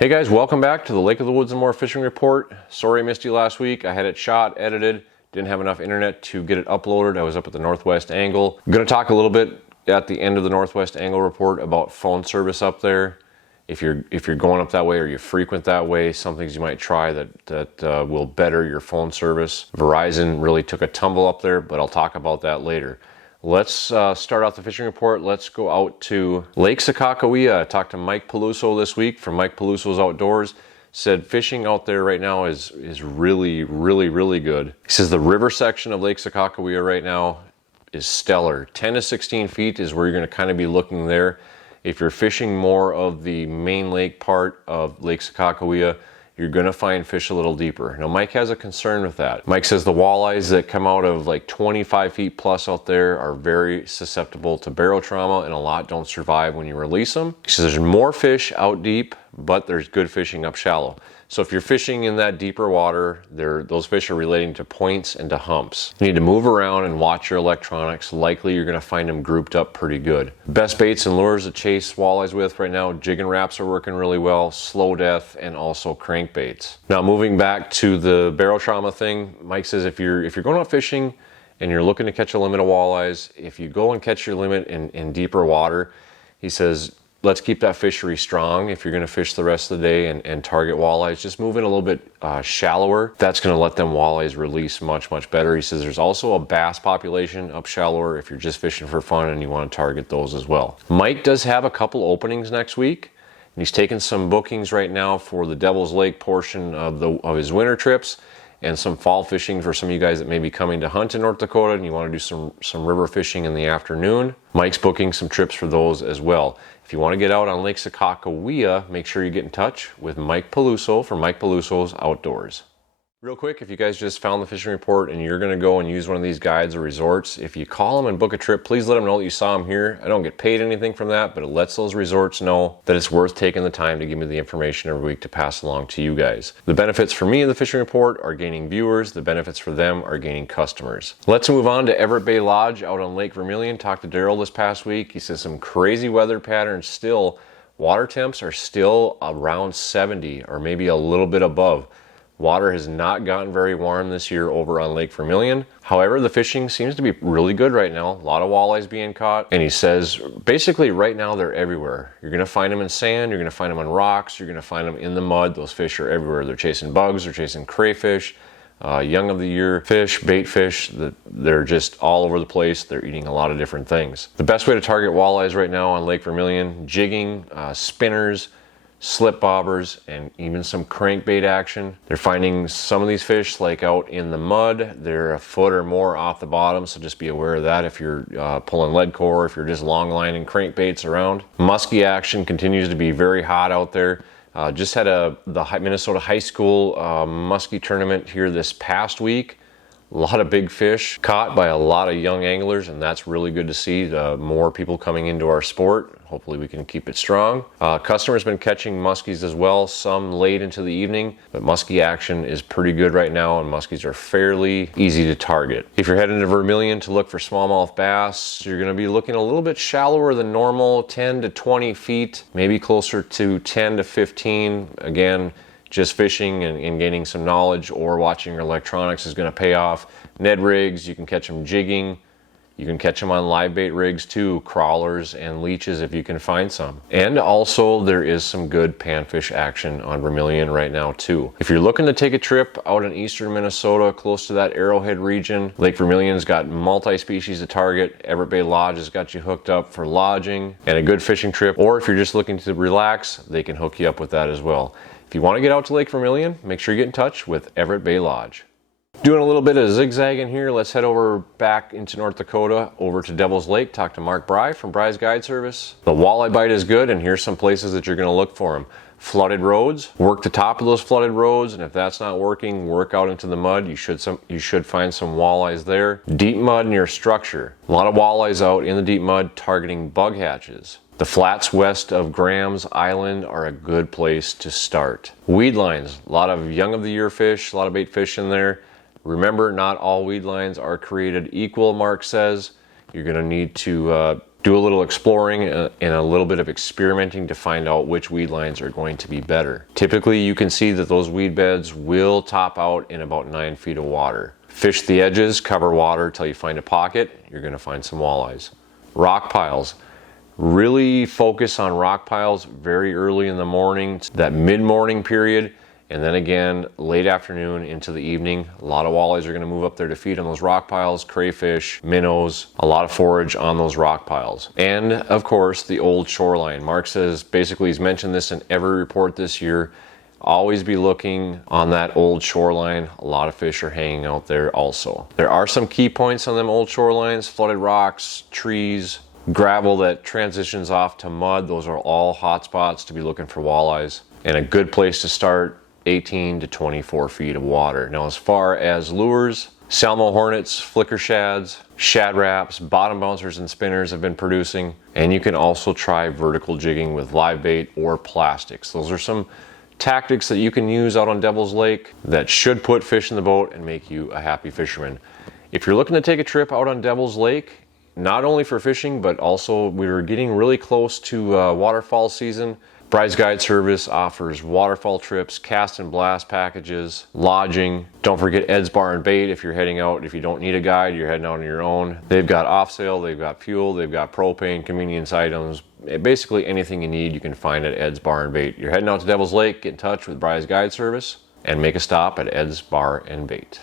Hey guys, welcome back to the Lake of the Woods and More Fishing Report. Sorry I missed you last week. I had it shot, edited, didn't have enough internet to get it uploaded. I was up at the Northwest Angle. I'm going to talk a little bit at the end of the Northwest Angle report about phone service up there. If you're going up that way or you frequent that way, some things you might try that will better your phone service. Verizon really took a tumble up there, but I'll talk about that later. Let's start out the fishing report. Let's go out to Lake Sakakawea. I talked to Mike Peluso this week from Mike Peluso's Outdoors. Said fishing out there right now is really good. He says the river section of Lake Sakakawea right now is stellar. 10 to 16 feet is where you're going to kind of be looking there. If you're fishing more of the main lake part of Lake Sakakawea, you're going to find fish a little deeper. Now, Mike has a concern with that. Mike says the walleyes that come out of like 25 feet plus out there are very susceptible to barrow trauma, and a lot don't survive when you release them. He says there's more fish out deep, but there's good fishing up shallow. So if you're fishing in that deeper water, those fish are relating to points and to humps. You need to move around and watch your electronics. Likely you're going to find them grouped up pretty good. Best baits and lures to chase walleyes with right now, jig and wraps are working really well, slow death, and also crankbaits. Now moving back to the barrow trauma thing, Mike says if you're going out fishing and you're looking to catch a limit of walleyes, if you go and catch your limit in deeper water, he says, let's keep that fishery strong. If you're going to fish the rest of the day and target walleyes, just move in a little bit shallower. That's going to let them walleyes release much better. He says there's also a bass population up shallower if you're just fishing for fun and you want to target those as well. Mike does have a couple openings next week, and he's taking some bookings right now for the Devil's Lake portion of his winter trips and some fall fishing for some of you guys that may be coming to hunt in North Dakota and you want to do some river fishing in the afternoon. Mike's booking some trips for those as well. If you want to get out on Lake Sakakawea, make sure you get in touch with Mike Peluso from Mike Peluso's Outdoors. Real quick, if you guys just found the fishing report and you're going to go and use one of these guides or resorts, if you call them and book a trip, please let them know that you saw them here. I don't get paid anything from that, but it lets those resorts know that it's worth taking the time to give me the information every week to pass along to you guys. The benefits for me in the fishing report are gaining viewers. The benefits for them are gaining customers. Let's move on to Everett Bay Lodge out on Lake Vermilion. Talked to Daryl this past week. He says some crazy weather patterns still. Water temps are still around 70 or maybe a little bit above. Water has not gotten very warm this year over on Lake Vermilion. However, the fishing seems to be really good right now. A lot of walleyes being caught. And he says, basically right now they're everywhere. You're gonna find them in sand, you're gonna find them on rocks, you're gonna find them in the mud. Those fish are everywhere. They're chasing bugs, they're chasing crayfish, young of the year fish, bait fish. They're just all over the place. They're eating a lot of different things. The best way to target walleyes right now on Lake Vermilion, jigging, spinners, slip bobbers, and even some crankbait action. They're finding some of these fish like out in the mud. They're a foot or more off the bottom, so just be aware of that if you're pulling lead core, if you're just long lining crankbaits around. Musky action continues to be very hot out there. Just had the Minnesota High School musky tournament here this past week. A lot of big fish caught by a lot of young anglers, and that's really good to see. More people coming into our sport. Hopefully we can keep it strong. Customers been catching muskies as well, some late into the evening, but muskie action is pretty good right now, and muskies are fairly easy to target. If you're heading to Vermilion to look for smallmouth bass, you're gonna be looking a little bit shallower than normal, 10 to 20 feet, maybe closer to 10 to 15. Again, just fishing and gaining some knowledge or watching your electronics is going to pay off. Ned rigs, you can catch them jigging. You can catch them on live bait rigs too, crawlers and leeches if you can find some. And also there is some good panfish action on Vermilion right now too. If you're looking to take a trip out in eastern Minnesota, close to that Arrowhead region, Lake Vermilion's got multi-species to target. Everett Bay Lodge has got you hooked up for lodging and a good fishing trip. Or if you're just looking to relax, they can hook you up with that as well. If you want to get out to Lake Vermilion, make sure you get in touch with Everett Bay Lodge. Doing a little bit of zigzagging here, let's head over back into North Dakota, over to Devil's Lake, talk to Mark Bry from Bry's Guide Service. The walleye bite is good, and here's some places that you're going to look for them. Flooded roads, work the top of those flooded roads, and if that's not working, work out into the mud. You should find some walleyes there. Deep mud near structure. A lot of walleyes out in the deep mud targeting bug hatches. The flats west of Graham's Island are a good place to start. Weed lines, a lot of young of the year fish, a lot of bait fish in there. Remember, not all weed lines are created equal, Mark says. You're going to need to Do a little exploring and a little bit of experimenting to find out which weed lines are going to be better. Typically, you can see that those weed beds will top out in about 9 feet of water. Fish the edges, cover water till you find a pocket. You're going to find some walleyes. Rock piles. Really focus on rock piles very early in the morning, that mid-morning period, and then again late afternoon into the evening. A lot of walleyes are going to move up there to feed on those rock piles, crayfish, minnows, a lot of forage on those rock piles. And of course the old shoreline. Mark says basically he's mentioned this in every report this year. Always be looking on that old shoreline. A lot of fish are hanging out there also. There are some key points on them old shorelines: flooded rocks, trees, gravel that transitions off to mud. Those are all hot spots to be looking for walleyes, and a good place to start, 18 to 24 feet of water. Now, as far as lures, Salmo hornets, flicker shads, shad wraps, bottom bouncers and spinners have been producing, and you can also try vertical jigging with live bait or plastics. Those are some tactics that you can use out on Devil's Lake that should put fish in the boat and make you a happy fisherman. If you're looking to take a trip out on Devil's Lake, not only for fishing, but also we're getting really close to waterfall season. Bride's Guide Service offers waterfall trips, cast and blast packages, lodging. Don't forget Ed's Bar and Bait if you're heading out. If you don't need a guide, you're heading out on your own. They've got off sale, they've got fuel, they've got propane, convenience items. Basically anything you need you can find at Ed's Bar and Bait. You're heading out to Devil's Lake, get in touch with Bride's Guide Service and make a stop at Ed's Bar and Bait.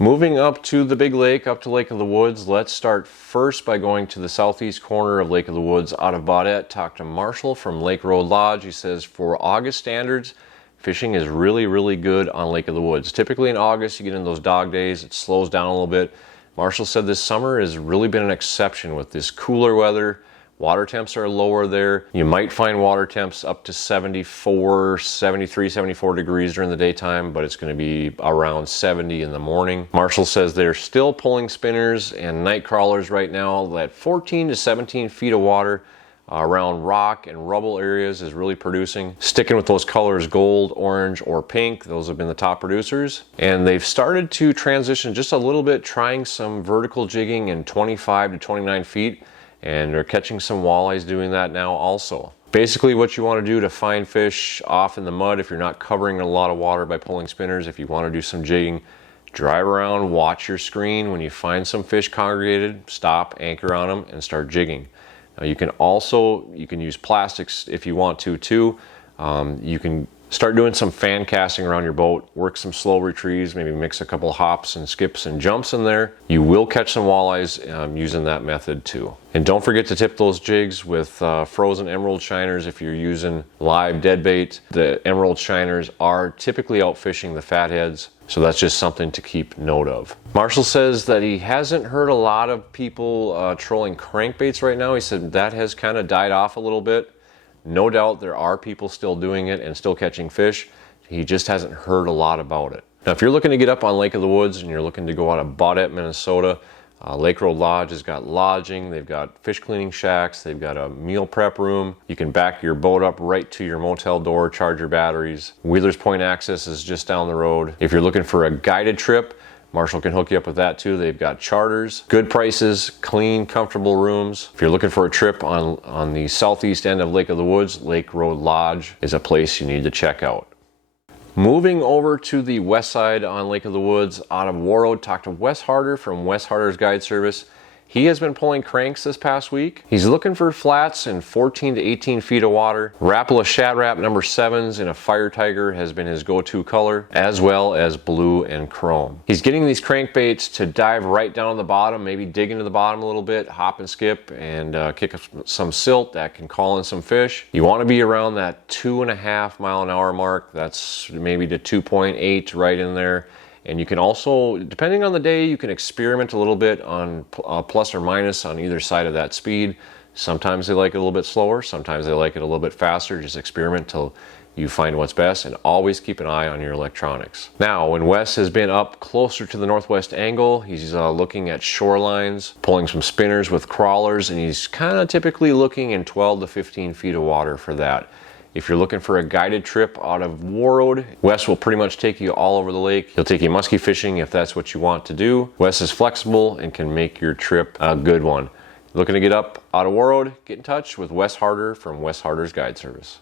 Moving up to the big lake, up to Lake of the Woods, let's start first by going to the southeast corner of Lake of the Woods out of Baudette. Talk to Marshall from Lake Road Lodge. He says for August standards, fishing is really good on Lake of the Woods. Typically in August, you get in those dog days, it slows down a little bit. Marshall said this summer has really been an exception with this cooler weather. Water temps are lower there. You might find water temps up to 74, 73, 74 degrees during the daytime, but it's going to be around 70 in the morning. Marshall says they're still pulling spinners and night crawlers right now. That 14 to 17 feet of water around rock and rubble areas is really producing. Sticking with those colors gold, orange, or pink, those have been the top producers. And they've started to transition just a little bit, trying some vertical jigging in 25 to 29 feet. And they're catching some walleyes doing that now also. Basically what you want to do to find fish off in the mud, if you're not covering a lot of water by pulling spinners, if you want to do some jigging, drive around, watch your screen. When you find some fish congregated, stop, anchor on them, and start jigging. Now you can use plastics if you want to too. You can start doing some fan casting around your boat, work some slow retrieves, maybe mix a couple hops and skips and jumps in there. You will catch some walleyes using that method too. And don't forget to tip those jigs with frozen emerald shiners if you're using live dead bait. The emerald shiners are typically out fishing the fatheads, so that's just something to keep note of. Marshall says that he hasn't heard a lot of people trolling crankbaits right now. He said that has kind of died off a little bit. No doubt there are people still doing it and still catching fish. He just hasn't heard a lot about it. Now, if you're looking to get up on Lake of the Woods and you're looking to go out of Baudette, Minnesota, Lake Road Lodge has got lodging, they've got fish cleaning shacks, they've got a meal prep room. You can back your boat up right to your motel door, charge your batteries. Wheeler's Point access is just down the road. If you're looking for a guided trip, Marshall can hook you up with that too. They've got charters, good prices, clean, comfortable rooms. If you're looking for a trip on the southeast end of Lake of the Woods, Lake Road Lodge is a place you need to check out. Moving over to the west side on Lake of the Woods, out of Warroad, talk to Wes Harder from Wes Harder's Guide Service. He has been pulling cranks this past week. He's looking for flats in 14 to 18 feet of water. Rapala Shad Wrap number 7s in a Fire Tiger has been his go-to color, as well as blue and chrome. He's getting these crankbaits to dive right down to the bottom, maybe dig into the bottom a little bit, hop and skip, and kick up some silt that can call in some fish. You want to be around that 2.5 mile an hour mark. That's maybe to 2.8 right in there. And you can also, depending on the day, you can experiment a little bit on plus or minus on either side of that speed. Sometimes they like it a little bit slower, sometimes they like it a little bit faster. Just experiment till you find what's best, and always keep an eye on your electronics. Now, when Wes has been up closer to the northwest angle, he's looking at shorelines, pulling some spinners with crawlers, and he's kind of typically looking in 12 to 15 feet of water for that. If you're looking for a guided trip out of Warroad, Wes will pretty much take you all over the lake. He'll take you musky fishing if that's what you want to do. Wes is flexible and can make your trip a good one. Looking to get up out of Warroad? Get in touch with Wes Harder from Wes Harder's Guide Service.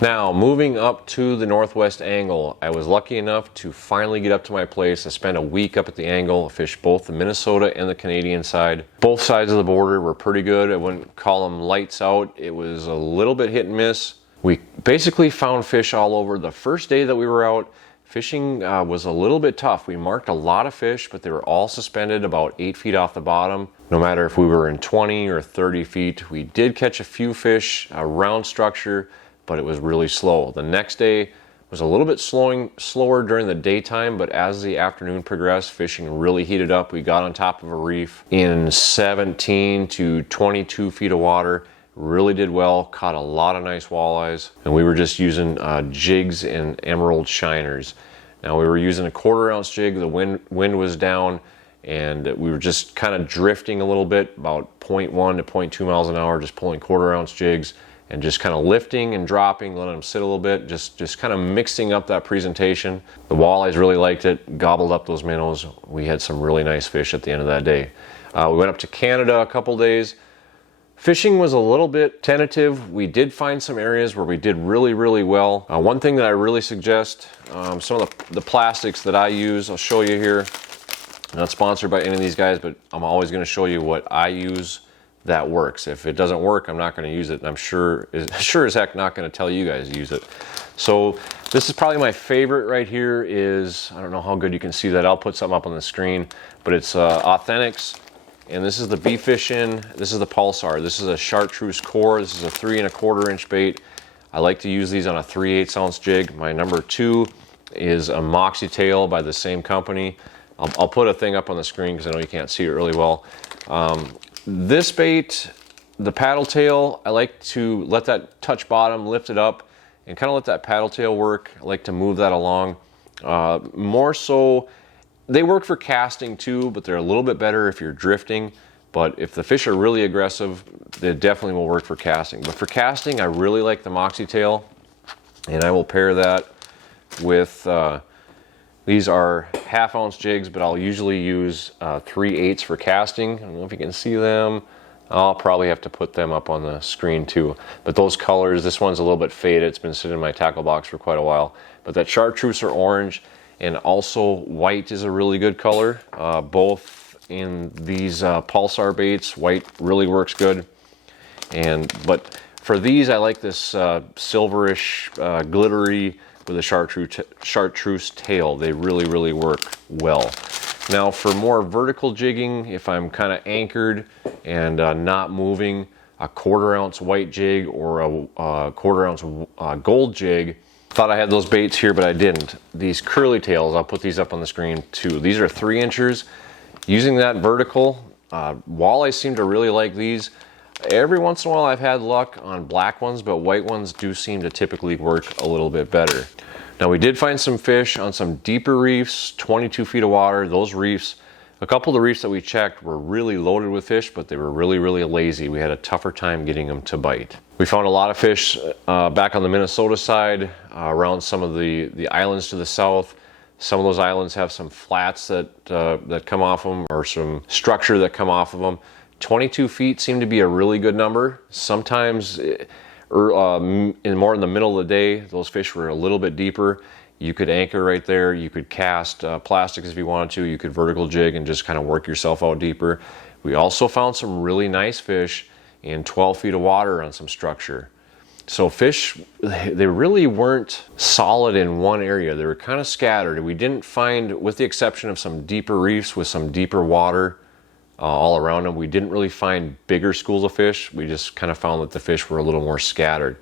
Now, moving up to the northwest angle, I was lucky enough to finally get up to my place. I spent a week up at the angle, fished both the Minnesota and the Canadian side. Both sides of the border were pretty good. I wouldn't call them lights out. It was a little bit hit and miss. We basically found fish all over. The first day that we were out, fishing was a little bit tough. We marked a lot of fish, but they were all suspended about 8 feet off the bottom. No matter if we were in 20 or 30 feet, we did catch a few fish around structure, but it was really slow. The next day was a little bit slower during the daytime, but as the afternoon progressed, fishing really heated up. We got on top of a reef in 17 to 22 feet of water. Really did well, caught a lot of nice walleyes, and we were just using jigs and emerald shiners. Now we were using a 1/4 ounce jig. The wind was down, and we were just kind of drifting a little bit, about 0.1 to 0.2 miles an hour, just pulling 1/4 ounce jigs and just kind of lifting and dropping, letting them sit a little bit, just kind of mixing up that presentation. The walleyes really liked it, gobbled up those minnows. We had some really nice fish at the end of that day. We went up to Canada a couple days. Fishing was a little bit tentative. We did find some areas where we did really, really well. One thing that I really suggest, some of the plastics that I use, I'll show you here. I'm not sponsored by any of these guys, but I'm always going to show you what I use that works. If it doesn't work, I'm not going to use it, and I'm sure as heck not going to tell you guys to use it. So this is probably my favorite right here. Is, I don't know how good you can see that. I'll put something up on the screen, but it's Authentics, and this is the Bee Fishin'. This is the Pulsar. This is a chartreuse core. This is a 3 1/4 inch bait. I like to use these on a 3/8 ounce jig. My number 2 is a Moxie tail by the same company. I'll put a thing up on the screen because I know you can't see it really well. This bait, the paddle tail, I like to let that touch bottom, lift it up, and kind of let that paddle tail work. I like to move that along. More so, they work for casting too, but they're a little bit better if you're drifting. But if the fish are really aggressive, they definitely will work for casting. But for casting, I really like the Moxie tail, and I will pair that with, these are 1/2 ounce jigs, but I'll usually use 3/8 for casting. I don't know if you can see them. I'll probably have to put them up on the screen too. But those colors, this one's a little bit faded. It's been sitting in my tackle box for quite a while. But that chartreuse or orange, and also white is a really good color. Both in these Pulsar baits, white really works good. But for these, I like this silverish, glittery, with a chartreuse tail. They really, really work well. Now for more vertical jigging, if I'm kind of anchored and not moving, a 1/4 ounce white jig or a 1/4 ounce gold jig. Thought I had those baits here, but I didn't. These curly tails, I'll put these up on the screen too. These are 3 inchers. Using that vertical, walleyes seem to really like these. Every once in a while I've had luck on black ones, but white ones do seem to typically work a little bit better. Now we did find some fish on some deeper reefs, 22 feet of water. Those reefs, a couple of the reefs that we checked were really loaded with fish, but they were really, really lazy. We had a tougher time getting them to bite. We found a lot of fish back on the Minnesota side, around some of the islands to the south. Some of those islands have some flats that come off them, or some structure that come off of them. 22 feet seemed to be a really good number. Sometimes, more in the middle of the day, those fish were a little bit deeper. You could anchor right there. You could cast plastics if you wanted to. You could vertical jig and just kind of work yourself out deeper. We also found some really nice fish in 12 feet of water on some structure. So fish, they really weren't solid in one area. They were kind of scattered. We didn't find, with the exception of some deeper reefs with some deeper water all around them, we didn't really find bigger schools of fish. We just kind of found that the fish were a little more scattered.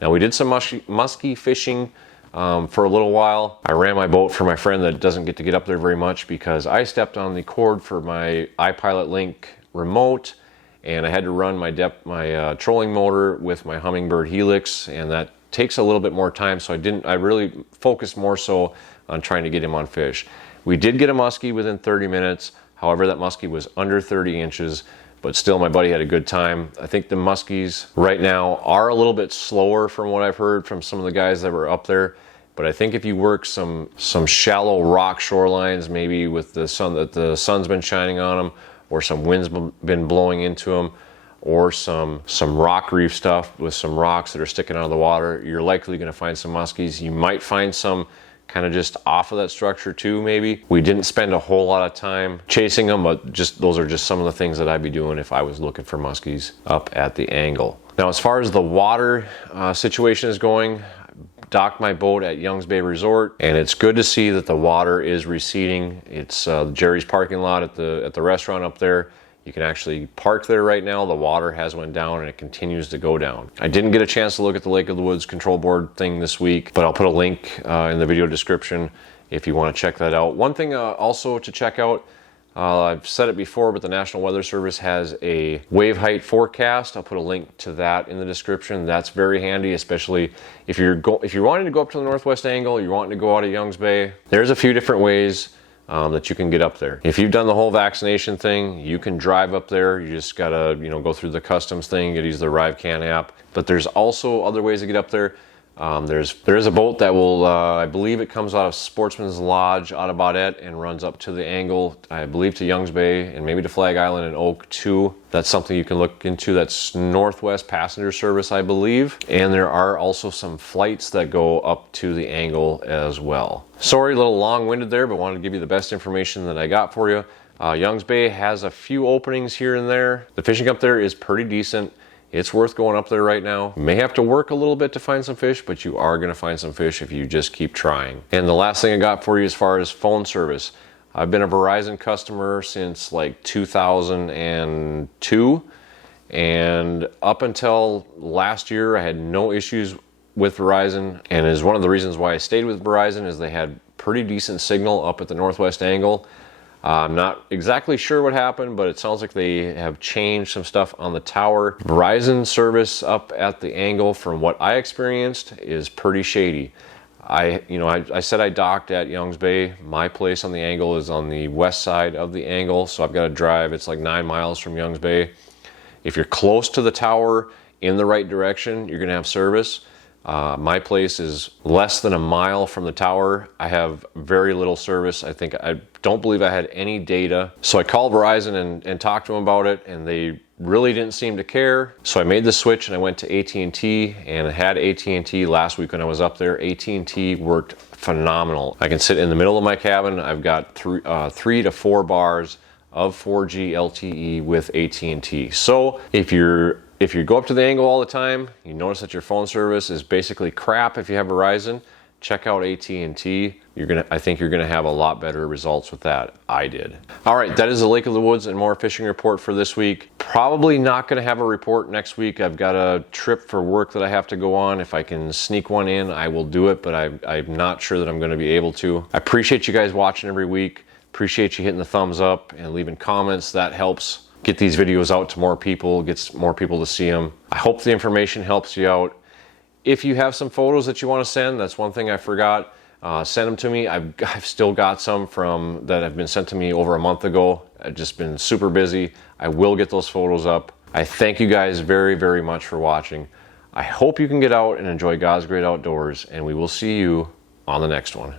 Now we did some musky fishing for a little while. I ran my boat for my friend that doesn't get to get up there very much because I stepped on the cord for my iPilot Link remote, and I had to run my trolling motor with my Humminbird Helix, and that takes a little bit more time, so I really focused more so on trying to get him on fish. We did get a muskie within 30 minutes. However, that muskie was under 30 inches, but still my buddy had a good time. I think the muskies right now are a little bit slower from what I've heard from some of the guys that were up there. But I think if you work some shallow rock shorelines, maybe with the sun, that the sun's been shining on them, or some wind's been blowing into them, or some rock reef stuff with some rocks that are sticking out of the water, you're likely going to find some muskies. You might find some kind of just off of that structure too, maybe. We didn't spend a whole lot of time chasing them, but just those are just some of the things that I'd be doing if I was looking for muskies up at the angle. Now, as far as the water situation is going, docked my boat at Youngs Bay Resort, and it's good to see that the water is receding. It's Jerry's parking lot at the restaurant up there. You can actually park there right now. The water has went down and it continues to go down. I didn't get a chance to look at the Lake of the Woods control board thing this week, but I'll put a link in the video description if you want to check that out. One thing also to check out, I've said it before, but the National Weather Service has a wave height forecast. I'll put a link to that in the description. That's very handy, especially if you're wanting to go up to the northwest angle, you're wanting to go out of Youngs Bay. There's a few different ways that you can get up there. If you've done the whole vaccination thing, you can drive up there. You just gotta, go through the customs thing, use the ArriveCan app. But there's also other ways to get up there. There is a boat that will, I believe it comes out of Sportsman's Lodge out of Baudette and runs up to the angle, I believe to Youngs Bay and maybe to Flag Island and Oak too. That's something you can look into. That's Northwest passenger service, I believe. And there are also some flights that go up to the angle as well. Sorry, a little long-winded there, but wanted to give you the best information that I got for you. Youngs Bay has a few openings here and there. The fishing up there is pretty decent. It's worth going up there right now. You may have to work a little bit to find some fish, but you are gonna find some fish if you just keep trying. And the last thing I got for you as far as phone service, I've been a Verizon customer since like 2002. And up until last year, I had no issues with Verizon. And is one of the reasons why I stayed with Verizon is they had pretty decent signal up at the northwest angle. I'm not exactly sure what happened, but it sounds like they have changed some stuff on the tower. Verizon service up at the angle, from what I experienced, is pretty shady. I said I docked at Youngs Bay. My place on the angle is on the west side of the angle, so I've got to drive. It's like 9 miles from Youngs Bay. If you're close to the tower in the right direction, you're gonna have service. My place is less than a mile from the tower. I have very little service. I don't believe I had any data. So I called Verizon and talked to them about it, and they really didn't seem to care. So I made the switch and I went to AT&T, and I had AT&T last week when I was up there. AT&T worked phenomenal. I can sit in the middle of my cabin. I've got 3 to 4 bars of 4G LTE with AT&T. So if you go up to the angle all the time, you notice that your phone service is basically crap if you have Verizon, check out AT&T. I think you're gonna have a lot better results with that. I did. All right, that is the Lake of the Woods and More fishing report for this week. Probably not gonna have a report next week. I've got a trip for work that I have to go on. If I can sneak one in, I will do it, but I'm not sure that I'm gonna be able to. I appreciate you guys watching every week. Appreciate you hitting the thumbs up and leaving comments. That helps get these videos out to more people, gets more people to see them. I hope the information helps you out. If you have some photos that you want to send, that's one thing I forgot. Send them to me. I've still got some that have been sent to me over a month ago. I've just been super busy. I will get those photos up. I thank you guys very, very much for watching. I hope you can get out and enjoy God's great outdoors, and we will see you on the next one.